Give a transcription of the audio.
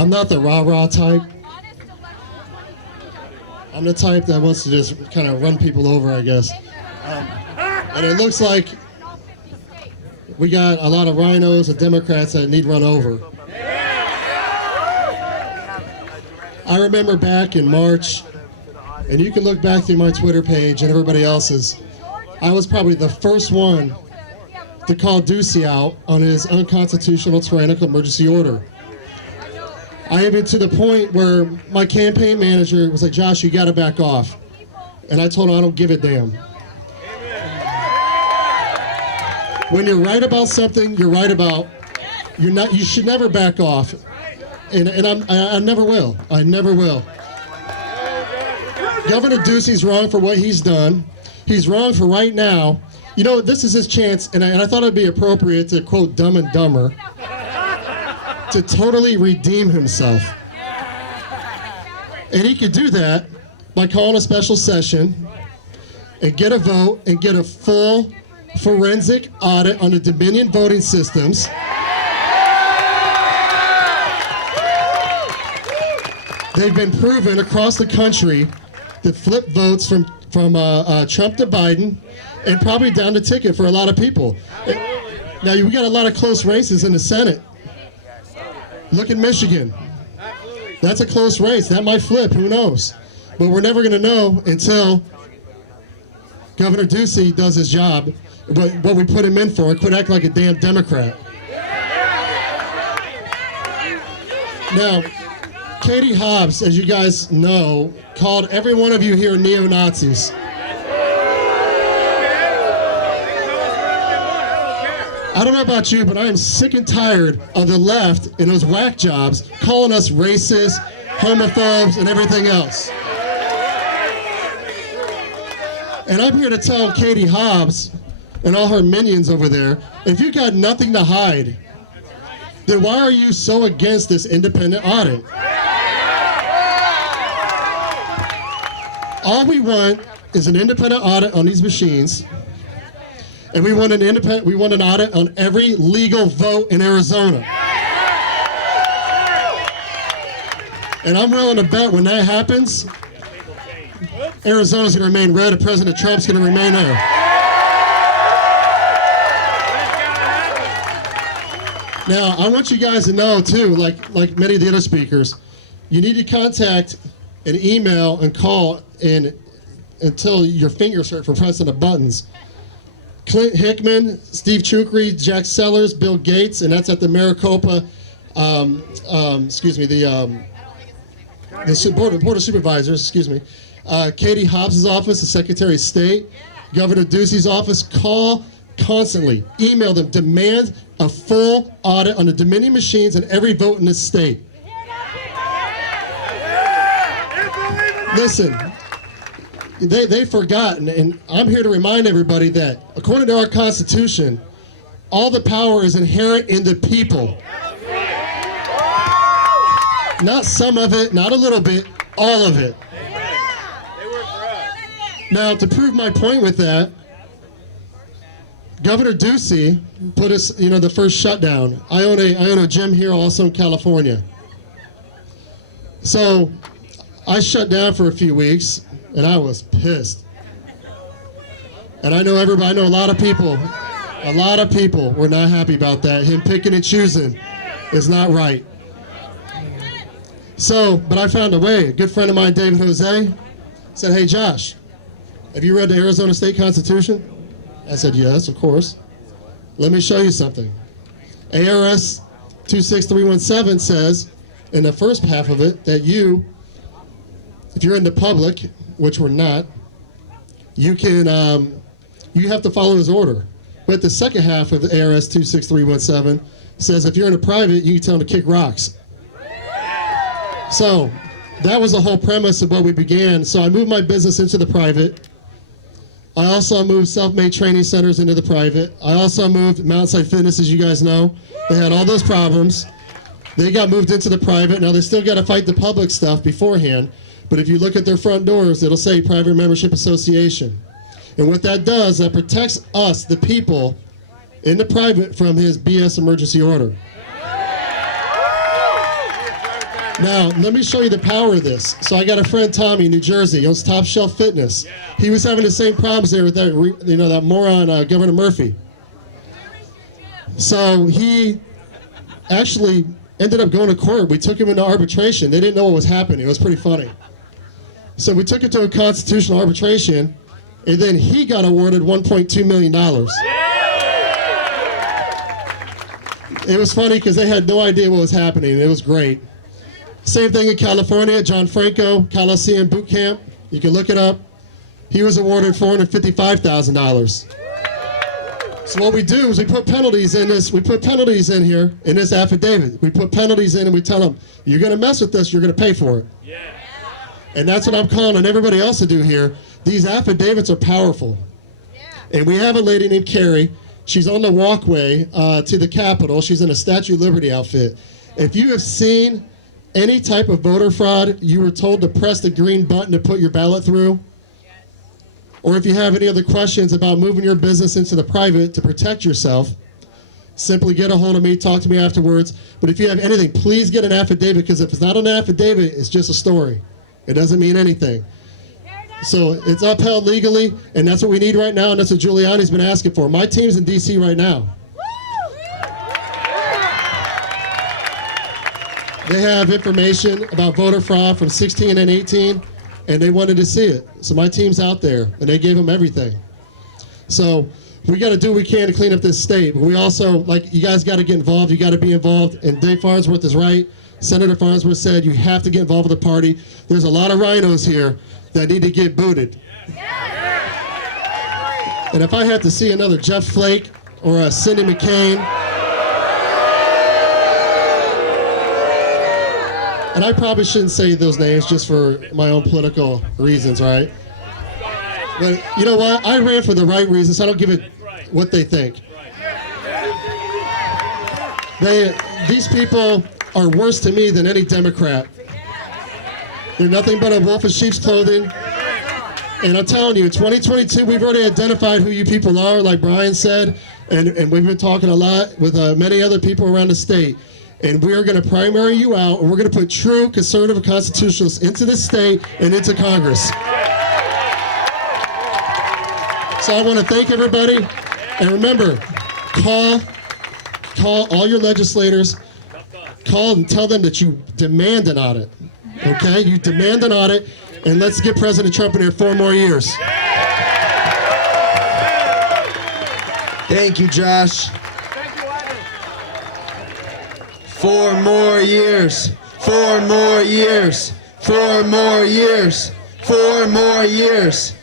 I'm not the rah-rah type. I'm the type that wants to just kind of run people over, I guess. And it looks like we got a lot of rhinos and Democrats that need run over. I remember back in March, and you can look back through my Twitter page and everybody else's, I was probably the first one to call Ducey out on his unconstitutional tyrannical emergency order. I even to the point where my campaign manager was like, Josh, you gotta back off. And I told him I don't give a damn. When you're right about something, you're right about. You should never back off. And I never will. I never will. Governor Ducey's wrong for what he's done. He's wrong for right now. You know, this is his chance, and I thought it'd be appropriate to quote Dumb and Dumber, to totally redeem himself. And he could do that by calling a special session and get a vote and get a full forensic audit on the Dominion voting systems. They've been proven across the country to flip votes from Trump to Biden and probably down the ticket for a lot of people. Now, we got a lot of close races in the Senate. Look at Michigan. That's a close race. That might flip. Who knows? But we're never going to know until Governor Ducey does his job, what we put him in for, and quit acting like a damn Democrat. Now, Katie Hobbs, as you guys know, called every one of you here neo-Nazis. I don't know about you, but I am sick and tired of the left and those whack jobs calling us racist, homophobes, and everything else. And I'm here to tell Katie Hobbs and all her minions over there, if you got nothing to hide, then why are you so against this independent audit? All we want is an independent audit on these machines. And we want an audit on every legal vote in Arizona. And I'm willing to bet when that happens, Arizona's going to remain red and President Trump's going to remain there. Now, I want you guys to know too, like many of the other speakers, you need to contact and email and call until your fingers hurt from pressing the buttons. Clint Hickman, Steve Chukri, Jack Sellers, Bill Gates, and that's at the Maricopa, the Board of Supervisors, Katie Hobbs' office, the Secretary of State, Governor Ducey's office. Call constantly, email them, demand a full audit on the Dominion machines and every vote in this state. Listen. They've forgotten, and I'm here to remind everybody that, according to our Constitution, all the power is inherent in the people. Not some of it, not a little bit, all of it. Now, to prove my point with that, Governor Ducey put us, the first shutdown. I own a gym here also in California. So I shut down for a few weeks. And I was pissed. And I know a lot of people were not happy about that. Him picking and choosing is not right. So, but I found a way. A good friend of mine, David Jose, said, hey Josh, have you read the Arizona State Constitution? I said, yes, of course. Let me show you something. ARS 26317 says, in the first half of it, that if you're in the public, which we're not, you have to follow his order. But the second half of the ARS 26317 says if you're in a private, you can tell them to kick rocks. So that was the whole premise of what we began. So I moved my business into the private. I also moved self-made training centers into the private. I also moved Mountainside Fitness, as you guys know. They had all those problems. They got moved into the private. Now they still got to fight the public stuff beforehand. But if you look at their front doors, it'll say Private Membership Association. And what that does, that protects us, the people, in the private from his BS emergency order. Now, let me show you the power of this. So I got a friend, Tommy, in New Jersey. He owns Top Shelf Fitness. He was having the same problems there with that, that moron, Governor Murphy. So he actually ended up going to court. We took him into arbitration. They didn't know what was happening. It was pretty funny. So we took it to a constitutional arbitration, and then he got awarded $1.2 million. It was funny because they had no idea what was happening. It was great. Same thing in California, John Franco, Coliseum Boot Camp. You can look it up. He was awarded $455,000. So what we do is we put penalties in this. We put penalties in here in this affidavit. We put penalties in and we tell them, you're going to mess with this, you're going to pay for it. Yeah. And that's what I'm calling on everybody else to do here. These affidavits are powerful. Yeah. And we have a lady named Carrie. She's on the walkway to the Capitol. She's in a Statue of Liberty outfit. If you have seen any type of voter fraud, you were told to press the green button to put your ballot through. Or if you have any other questions about moving your business into the private to protect yourself, simply get a hold of me, talk to me afterwards. But if you have anything, please get an affidavit, because if it's not an affidavit, it's just a story. It doesn't mean anything. So it's upheld legally, and that's what we need right now, and that's what Giuliani's been asking for. My team's in D.C. right now. They have information about voter fraud from 16 and 18, and they wanted to see it. So my team's out there, and they gave them everything. So we got to do what we can to clean up this state, but we also, like, you guys got to get involved. You got to be involved, and Dave Farnsworth is right. Senator Farnsworth said you have to get involved with the party. There's a lot of rhinos here that need to get booted. And if I have to see another Jeff Flake or a Cindy McCain, and I probably shouldn't say those names just for my own political reasons, right? But you know what? I ran for the right reasons, so I don't give it what they think. These people are worse to me than any Democrat. They're nothing but a wolf in sheep's clothing. And I'm telling you, in 2022, we've already identified who you people are, like Brian said, and we've been talking a lot with many other people around the state. And we are going to primary you out, and we're going to put true conservative constitutionalists into this state and into Congress. So I want to thank everybody. And remember, call all your legislators. Call and tell them that you demand an audit. Okay? You demand an audit, and let's get President Trump in here 4 more years. Thank you, Josh. 4 more years. 4 more years. 4 more years. 4 more years.